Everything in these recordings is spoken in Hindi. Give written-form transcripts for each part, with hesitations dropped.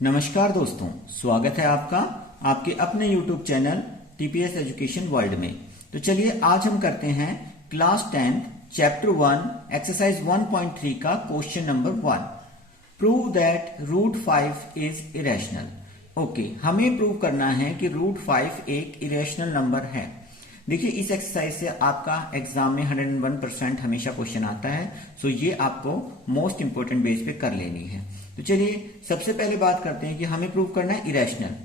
नमस्कार दोस्तों, स्वागत है आपका आपके अपने YouTube channel TPS education world में। तो चलिए आज हम करते हैं क्लास 10 चैप्टर 1 एक्सरसाइज 1.3 का question number 1। Prove that root 5 is irrational. Okay, हमें प्रूव करना है कि रूट 5 एक इरेशनल नंबर है। देखिए, इस एक्सरसाइज से आपका एग्जाम में 101% हमेशा क्वेश्चन आता है, सो ये आपको मोस्ट इंपोर्टेंट बेस पे कर लेनी है। तो चलिए सबसे पहले बात करते हैं कि हमें प्रूव करना है इरेशनल।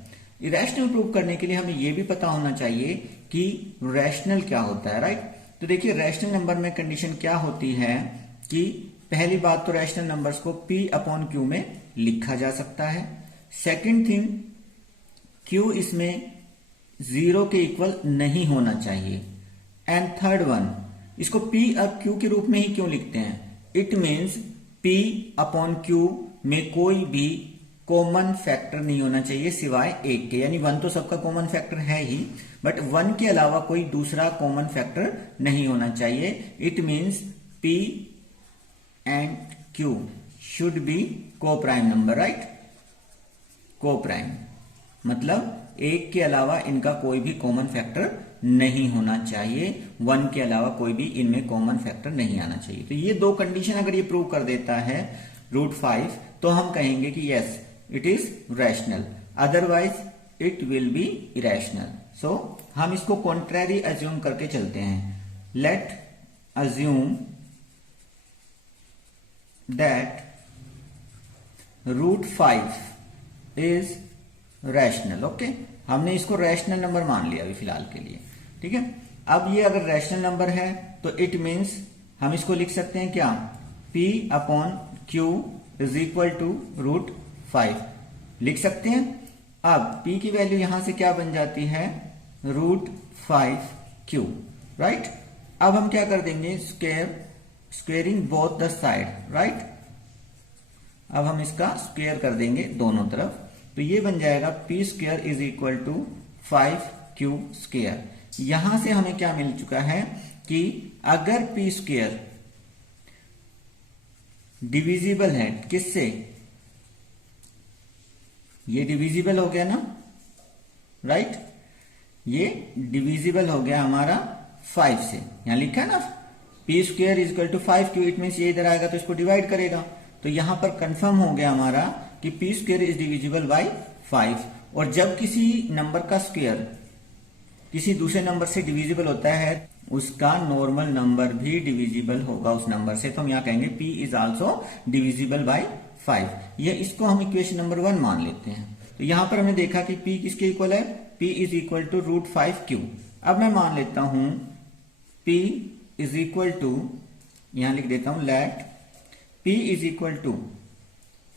इरेशनल प्रूव करने के लिए हमें यह भी पता होना चाहिए कि रैशनल क्या होता है, राइट। तो देखिए, रैशनल नंबर में कंडीशन क्या होती है कि पहली बात तो रैशनल नंबर्स को P अपॉन Q में लिखा जा सकता है। सेकेंड थिंग, Q इसमें 0 के इक्वल नहीं होना चाहिए। एंड थर्ड वन, इसको P और Q के रूप में ही क्यों लिखते हैं? It means P upon Q में कोई भी कॉमन फैक्टर नहीं होना चाहिए सिवाय एक के। यानी 1 तो सबका कॉमन फैक्टर है ही, बट 1 के अलावा कोई दूसरा कॉमन फैक्टर नहीं होना चाहिए। It means P and Q should be को प्राइम नंबर, राइट। को प्राइम मतलब एक के अलावा इनका कोई भी कॉमन फैक्टर नहीं होना चाहिए। 1 के अलावा कोई भी इनमें कॉमन फैक्टर नहीं आना चाहिए। तो ये दो कंडीशन अगर ये प्रूव कर देता है रूट 5, तो हम कहेंगे कि yes it is rational, otherwise it will be irrational. So हम इसको कॉन्ट्रैरी अज्यूम करके चलते हैं। Let assume that root 5 is rational. Okay, हमने इसको रैशनल नंबर मान लिया अभी फिलहाल के लिए, ठीक है। अब ये अगर रैशनल नंबर है तो इट मीन्स हम इसको लिख सकते हैं क्या? P upon Q is equal to root 5 लिख सकते हैं। अब P की वैल्यू यहां से क्या बन जाती है? Root 5Q, right. अब हम क्या कर देंगे? Squaring both the side, right. अब हम इसका स्क्वेयर कर देंगे दोनों तरफ, तो ये बन जाएगा P square is equal to 5Q square. यहां से हमें क्या मिल चुका है कि अगर P स्क्वेयर डिविजिबल है किससे? ये डिविजिबल हो गया ना, राइट। ये डिविजिबल हो गया हमारा 5 से। यहां लिखा है ना P square is equal to 5Q, it means ये इधर आएगा तो इसको डिवाइड करेगा। तो यहां पर कंफर्म हो गया हमारा कि P square is divisible by 5। और जब किसी नंबर का स्क्वेयर किसी दूसरे नंबर से डिविजिबल होता है, उसका नॉर्मल नंबर भी डिविजिबल होगा उस नंबर से। तो हम यहां कहेंगे P is also divisible by 5। ये इसको हम इक्वेशन नंबर 1 मान लेते हैं। तो यहां पर हमने देखा कि P किसके इक्वल है? P is equal to root 5Q। अब मैं मान लेता हूं P इज इक्वल टू, यहां लिख देता हूं let P is equal to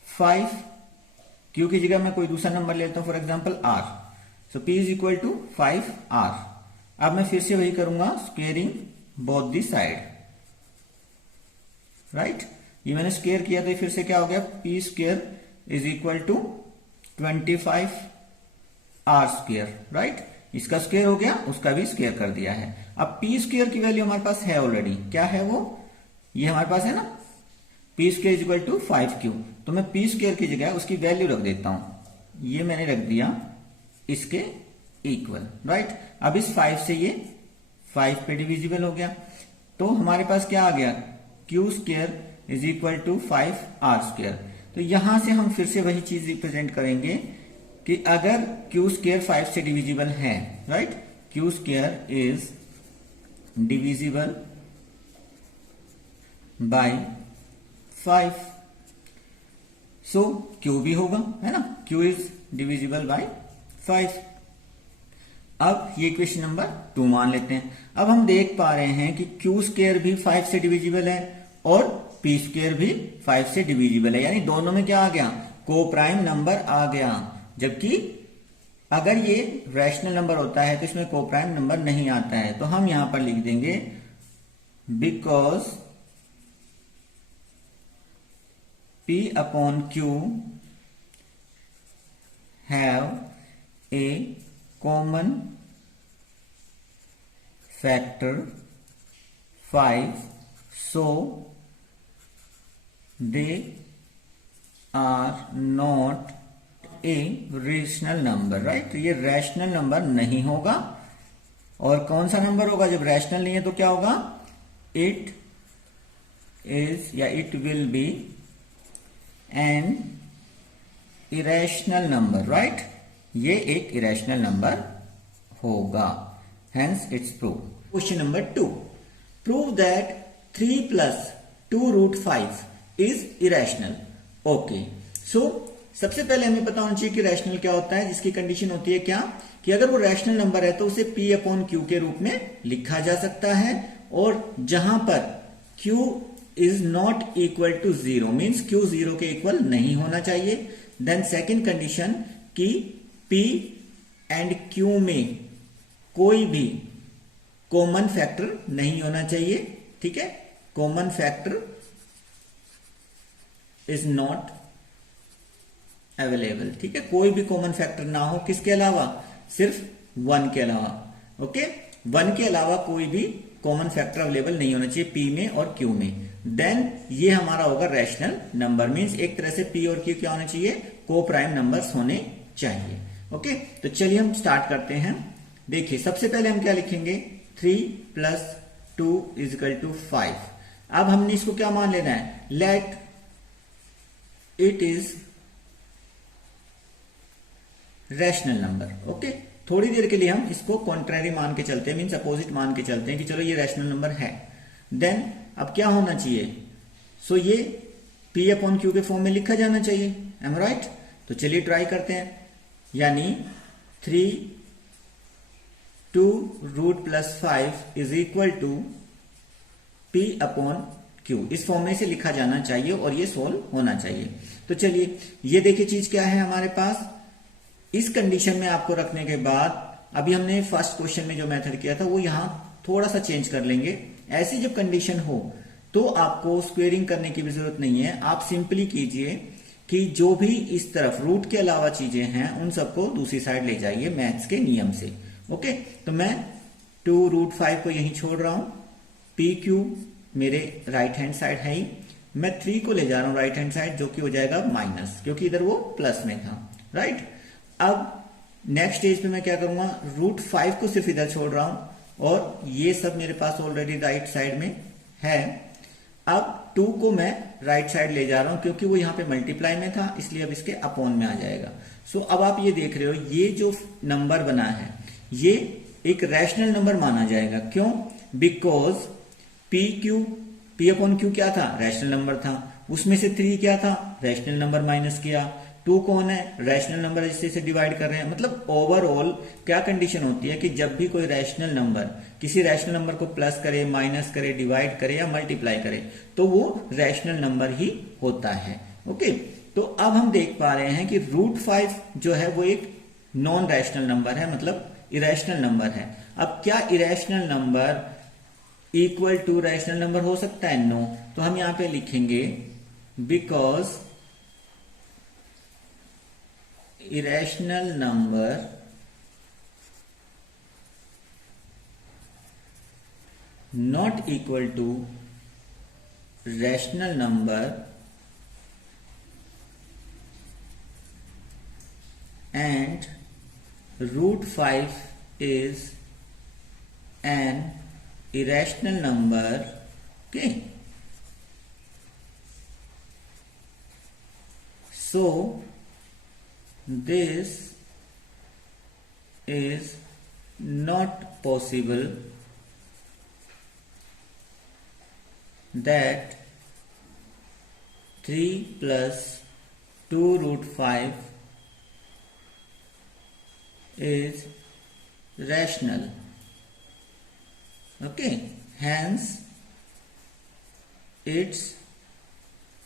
5Q की जगह मैं कोई दूसरा नंबर लेता हूं, for example R। So P is equal to 5R। अब मैं फिर से वही करूंगा, squaring both the side, right. ये मैंने स्क्वेयर किया तो फिर से क्या हो गया? P square is equal to 25R square, right. इसका स्क्वेयर हो गया, उसका भी स्क्वेयर कर दिया है। अब P स्क्वेयर की वैल्यू हमारे पास है ऑलरेडी। क्या है वो? ये हमारे पास है ना, P square is equal to 5Q। तो मैं P स्क्वेयर की जगह उसकी वैल्यू रख देता हूं। ये मैंने रख दिया इसके इक्वल, राइट। अब इस 5 से ये 5 पे डिविजिबल हो गया, तो हमारे पास क्या आ गया? Q square is equal to 5R square. तो यहां से हम फिर से वही चीज रिप्रेजेंट करेंगे कि अगर Q स्क्वेयर 5 से डिविजिबल है, right, Q square is divisible by 5, so Q भी होगा, है ना। Q is divisible by 5। अब ये इक्वेशन नंबर 2 मान लेते हैं। अब हम देख पा रहे हैं कि Q स्क्वेयर भी 5 से डिविजिबल है और P स्क्वेयर भी 5 से डिविजिबल है। यानी दोनों में क्या आ गया? को प्राइम नंबर आ गया। जबकि अगर ये रैशनल नंबर होता है तो इसमें को प्राइम नंबर नहीं आता है। तो हम यहां पर लिख देंगे because P upon Q have a common factor 5, so they are not a rational number, right. तो ये रैशनल नंबर नहीं होगा। और कौन सा नंबर होगा? जब रैशनल नहीं है तो क्या होगा? इट इज या it will be an irrational number, right. ये एक इरेशनल नंबर होगा, hence it's prove. Question number 2, prove that 3 plus 2 root 5 is irrational. Okay, so सबसे पहले हमें पता होना चाहिए कि रैशनल क्या होता है, जिसकी कंडीशन होती है क्या, कि अगर वो रैशनल नंबर है तो उसे P अपॉन Q के रूप में लिखा जा सकता है, और जहां पर Q is not equal to 0 means Q 0 के इक्वल नहीं होना चाहिए। देन सेकेंड कंडीशन कि P एंड Q में कोई भी कॉमन फैक्टर नहीं होना चाहिए, ठीक है। Common factor is not available, ठीक है। कोई भी कॉमन फैक्टर ना हो, किसके अलावा? सिर्फ 1 के अलावा, ओके। 1 के अलावा कोई भी कॉमन फैक्टर अवेलेबल नहीं होना चाहिए P में और Q में। देन ये हमारा होगा रैशनल नंबर, मींस एक तरह से P और Q क्या होना चाहिए? को प्राइम नंबर्स होने चाहिए, ओके। तो चलिए हम स्टार्ट करते हैं। देखिए सबसे पहले हम क्या लिखेंगे? 3 प्लस 2 इज इक्वल टू 5। अब हमने इसको क्या मान लेना है? Let it is rational number, okay. थोड़ी देर के लिए हम इसको कॉन्ट्ररी मान के चलते हैं, मीन्स अपोजिट मान के चलते हैं कि चलो ये रैशनल नंबर है। देन अब क्या होना चाहिए? सो ये P अपॉन Q के फॉर्म में लिखा जाना चाहिए, एम राइट। तो चलिए ट्राई करते हैं, यानी 3 2 root plus 5 is equal to P upon Q, इस फॉर्म में से लिखा जाना चाहिए और ये सोल्व होना चाहिए। तो चलिए ये देखिए चीज क्या है हमारे पास। इस कंडीशन में आपको रखने के बाद अभी हमने फर्स्ट क्वेश्चन में जो मेथड किया था वो यहां थोड़ा सा चेंज कर लेंगे। ऐसी जब कंडीशन हो तो आपको स्क्वेयरिंग करने की भी जरूरत नहीं है, आप सिंपली कीजिए कि जो भी इस तरफ रूट के अलावा चीजें हैं उन सबको दूसरी साइड ले जाइए मैथ्स के नियम से, ओके। तो मैं 2 रूट 5 को यहीं छोड़ रहा हूं, पी क्यू मेरे राइट हैंड साइड है ही, मैं 3 को ले जा रहा हूं राइट हैंड साइड, जो कि हो जाएगा माइनस, क्योंकि इधर वो प्लस में था, राइट। अब नेक्स्ट स्टेज पे मैं क्या करूंगा? रूट 5 को सिर्फ इधर छोड़ रहा हूं और ये सब मेरे पास ऑलरेडी राइट साइड में है। अब 2 को मैं राइट साइड ले जा रहा हूं क्योंकि वो यहां पे मल्टीप्लाई में था, इसलिए अब इसके अपॉन में आ जाएगा। सो अब आप ये देख रहे हो, ये जो नंबर बना है ये एक रैशनल नंबर माना जाएगा। क्यों? बिकॉज P अपॉन Q क्या था? रैशनल नंबर था। उसमें से 3 क्या था? रैशनल नंबर माइनस किया। 2 कौन है? रैशनल नंबर, जिससे इसे डिवाइड कर रहे हैं। मतलब ओवरऑल क्या कंडीशन होती है कि जब भी कोई रैशनल नंबर किसी रैशनल नंबर को प्लस करे, माइनस करे, डिवाइड करे या मल्टीप्लाई करे तो वो रैशनल नंबर ही होता है, ओके। तो अब हम देख पा रहे हैं कि रूट 5 जो है वो एक नॉन रैशनल नंबर है, मतलब इरेशनल नंबर है। अब क्या irrational number equal to rational number हो सकता है? नो। तो हम यहां पे लिखेंगे because irrational number not equal to rational number and root 5 is an irrational number, okay. So this is not possible that 3 plus 2 root 5 is rational, okay. Hence it's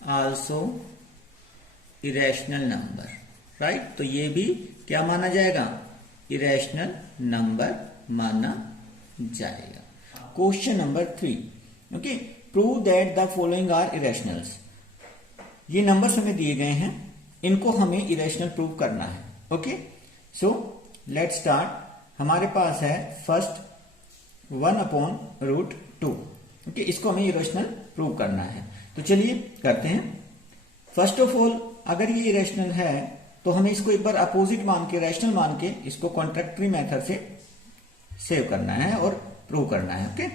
also irrational number, right. तो ये भी क्या माना जाएगा? इरेशनल नंबर माना जाएगा। Question number 3, okay. Prove that the following are irrationals. ये नंबर्स हमें दिए गए हैं, इनको हमें इरेशनल प्रूव करना है, ओके। So let's start. हमारे पास है फर्स्ट 1 अपॉन रूट 2, ओके। इसको हमें इरेशनल प्रूव करना है, तो चलिए करते हैं। फर्स्ट ऑफ ऑल अगर ये इरेशनल है तो हमें इसको एक बार अपोजिट मान के, रैशनल मान के इसको कॉन्ट्रैक्टरी मेथड से सेव करना है और प्रूव करना है। Okay,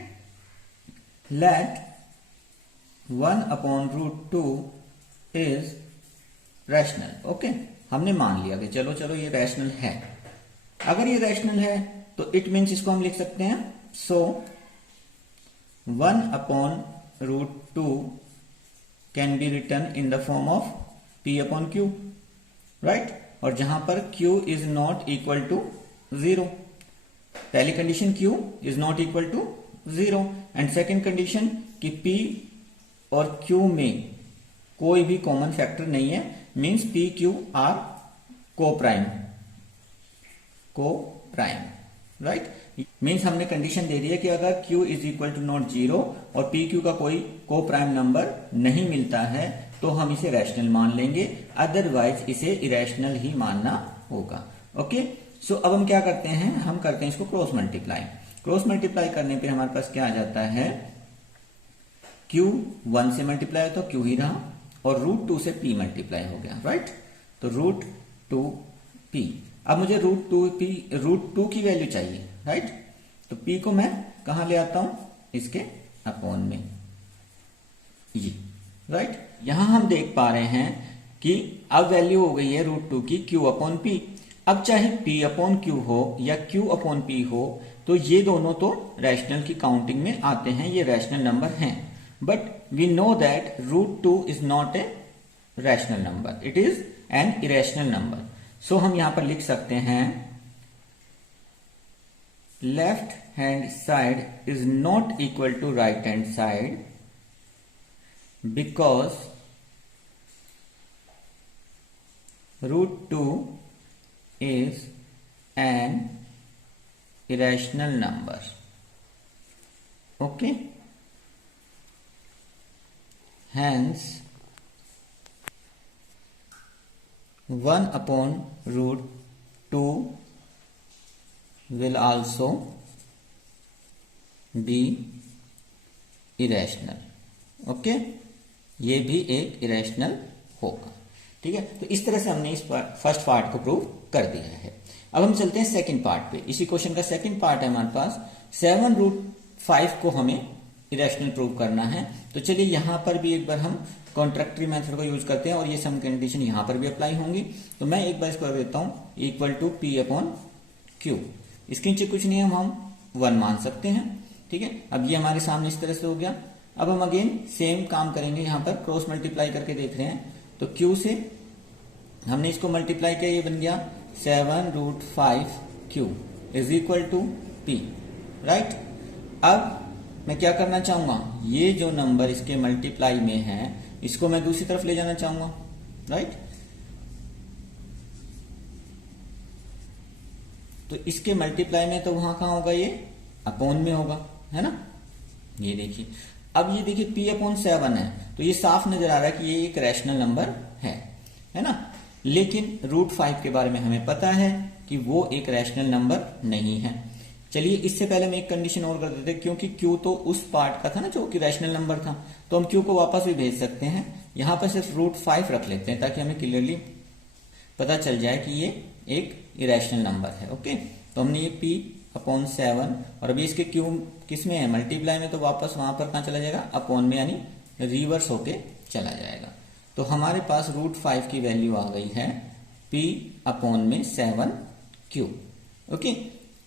let 1/√2 is rational. Okay, हमने मान लिया कि चलो ये रैशनल है। अगर ये रैशनल है तो इट मीन्स इसको हम लिख सकते हैं, so 1/√2 can be written in the form of P/Q, right. और जहां पर Q is not equal to 0, पहली condition Q is not equal to 0 and second condition कि P और Q में कोई भी कॉमन फैक्टर नहीं है, means PQ are coprime, right. Means हमने कंडीशन दे दी है कि अगर Q is equal to not 0 और PQ का कोई को-प्राइम नंबर नहीं मिलता है तो हम इसे रैशनल मान लेंगे, अदरवाइज इसे इरेशनल ही मानना होगा। ओके, सो अब हम क्या करते हैं, हम करते हैं इसको क्रॉस मल्टीप्लाई। क्रॉस मल्टीप्लाई करने पे हमारे पास क्या आ जाता है, Q 1 से मल्टीप्लाई तो Q ही रहा और √2 से P मल्टीप्लाई हो गया, राइट। तो √2P, अब मुझे √2 की वैल्यू चाहिए, राइट। तो P को मैं कहां ले आता हूं, इसके अपॉन में, ये, राइट। यहां हम देख पा रहे हैं कि अब वैल्यू हो गई है √2 की Q/P। अब चाहे P/Q हो या Q/P हो, तो ये दोनों तो रैशनल की काउंटिंग में आते हैं, ये रैशनल नंबर हैं। But we know that √2 is not a rational number, it is an irrational number. So हम यहां पर लिख सकते हैं left hand side is not equal to right hand side because √2 is an irrational number. Okay, hence 1/√2 will also be irrational. Okay, ये भी एक इरेशनल होगा, ठीक है। तो इस तरह से हमने इस फर्स्ट पार्ट को प्रूव कर दिया है। अब हम चलते हैं सेकंड पार्ट पे। इसी क्वेश्चन का सेकंड पार्ट है हमारे पास, 7√5 को हमें इरेशनल प्रूव करना है। तो चलिए यहां पर भी एक बार हम कॉन्ट्रैक्टरी मेथड को यूज करते हैं और ये सम कंडीशन यहां पर भी अप्लाई होंगी। तो मैं एक बार इसको कर देता हूं इक्वल टू P/Q। इसके नीचे कुछ नहीं है, हम 1 मान सकते हैं, ठीक है। अब ये हमारे सामने इस तरह से हो गया। अब हम अगेन सेम काम करेंगे, यहां पर क्रॉस मल्टीप्लाई करके देख रहे हैं। तो Q से हमने इसको मल्टीप्लाई किया, ये बन गया 7√5Q is equal to P, right. अब मैं क्या करना चाहूंगा, ये जो नंबर इसके मल्टीप्लाई में है इसको मैं दूसरी तरफ ले जाना चाहूंगा, राइट। तो इसके मल्टीप्लाई में तो वहां कहां होगा, ये अपॉन में होगा, है ना। ये देखिए, अब ये देखिए P/7 है, तो ये साफ नजर आ रहा है कि ये एक रैशनल नंबर है ना। लेकिन √5 के बारे में हमें पता है कि वो एक रैशनल नंबर नहीं है। चलिए इससे पहले हम एक कंडीशन और कर देते हैं, क्योंकि Q तो उस पार्ट का था ना जो कि रैशनल नंबर था, तो हम Q को वापस भी भेज सकते हैं। यहां पर सिर्फ √5 रख लेते हैं ताकि हमें क्लियरली पता चल जाए कि ये एक इरेशनल नंबर है। ओके, तो हमने ये P/7 और अभी इसके Q किस में है, मल्टीप्लाई में, तो वापस वहां पर कहां चला जाएगा, अपॉन में, यानी रिवर्स होके चला जाएगा। तो हमारे पास √5 की वैल्यू आ गई है P/7Q। ओके,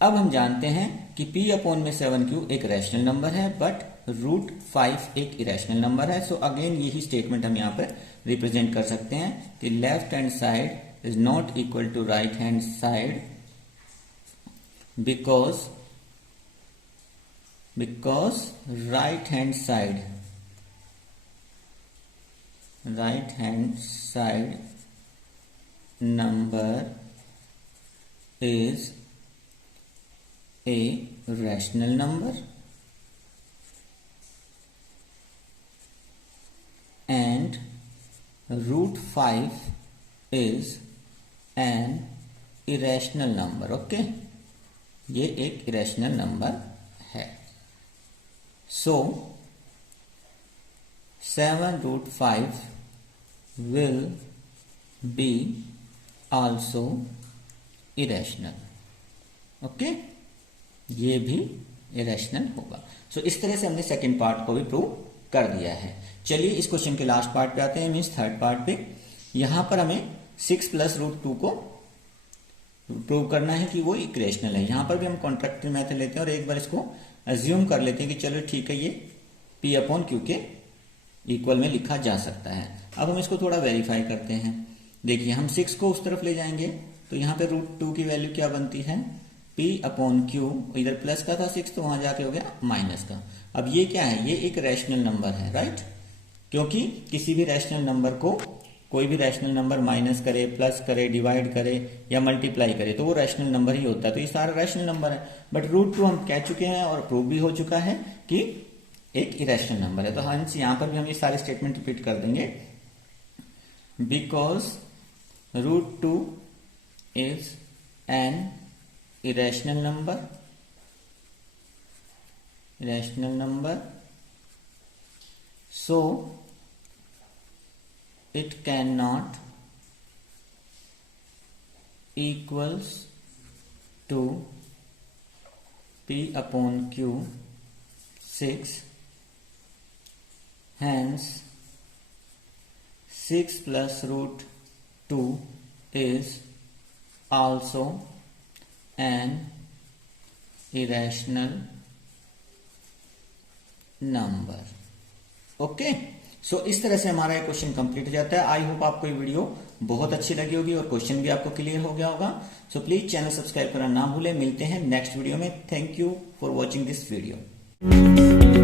अब हम जानते हैं कि P/7Q एक रैशनल नंबर है, बट √5 एक इरेशनल नंबर है। सो अगेन यही स्टेटमेंट हम यहाँ पर रिप्रेजेंट कर सकते हैं कि left hand side is not equal to right hand side because right hand side number is a rational number and √5 is an irrational number. Okay, ये एक इरेशनल नंबर है। सो 7√5 will be also irrational. Okay, ये भी इरेशनल होगा। सो इस तरह से हमने सेकंड पार्ट को भी प्रूव कर दिया है। चलिए इस क्वेश्चन के लास्ट पार्ट पे आते हैं, मीन्स थर्ड पार्ट पे। यहां पर हमें 6 + √2 को प्रूव करना है कि वो इक्वेशनल है। यहां पर भी हम कॉन्ट्रैक्टिव मेथड लेते हैं और एक बार इसको अज्यूम कर लेते हैं कि चलो ठीक है, ये P/Q के इक्वल में लिखा जा सकता है। अब हम इसको थोड़ा वेरीफाई करते हैं। देखिए, हम 6 को उस तरफ ले जाएंगे तो यहाँ पे √2 की वैल्यू क्या बनती है, P/Q। इधर प्लस का था 6 तो वहां जाके हो गया माइनस का। अब ये क्या है, ये एक रैशनल नंबर है, राइट? क्योंकि किसी भी रैशनल नंबर को कोई भी रैशनल नंबर माइनस करे, प्लस करे, डिवाइड करे या मल्टीप्लाई करे तो वो रैशनल नंबर ही होता है। तो ये सारा रैशनल नंबर है। बट √2 हम कह चुके हैं और प्रूव भी हो चुका है कि एक इरेशनल नंबर है। तो हंस यहां पर भी हम ये सारे स्टेटमेंट रिपीट कर देंगे। Because √2 is an irrational number, so it cannot equals to P/Q 6, hence 6 + √2 is also an irrational number। Okay, so इस तरह से हमारा ये क्वेश्चन कंप्लीट हो जाता है। आई होप आपको ये वीडियो बहुत अच्छी लगी होगी और क्वेश्चन भी आपको क्लियर हो गया होगा। सो प्लीज चैनल सब्सक्राइब करना ना भूलें। मिलते हैं नेक्स्ट वीडियो में। Thank you for watching this video.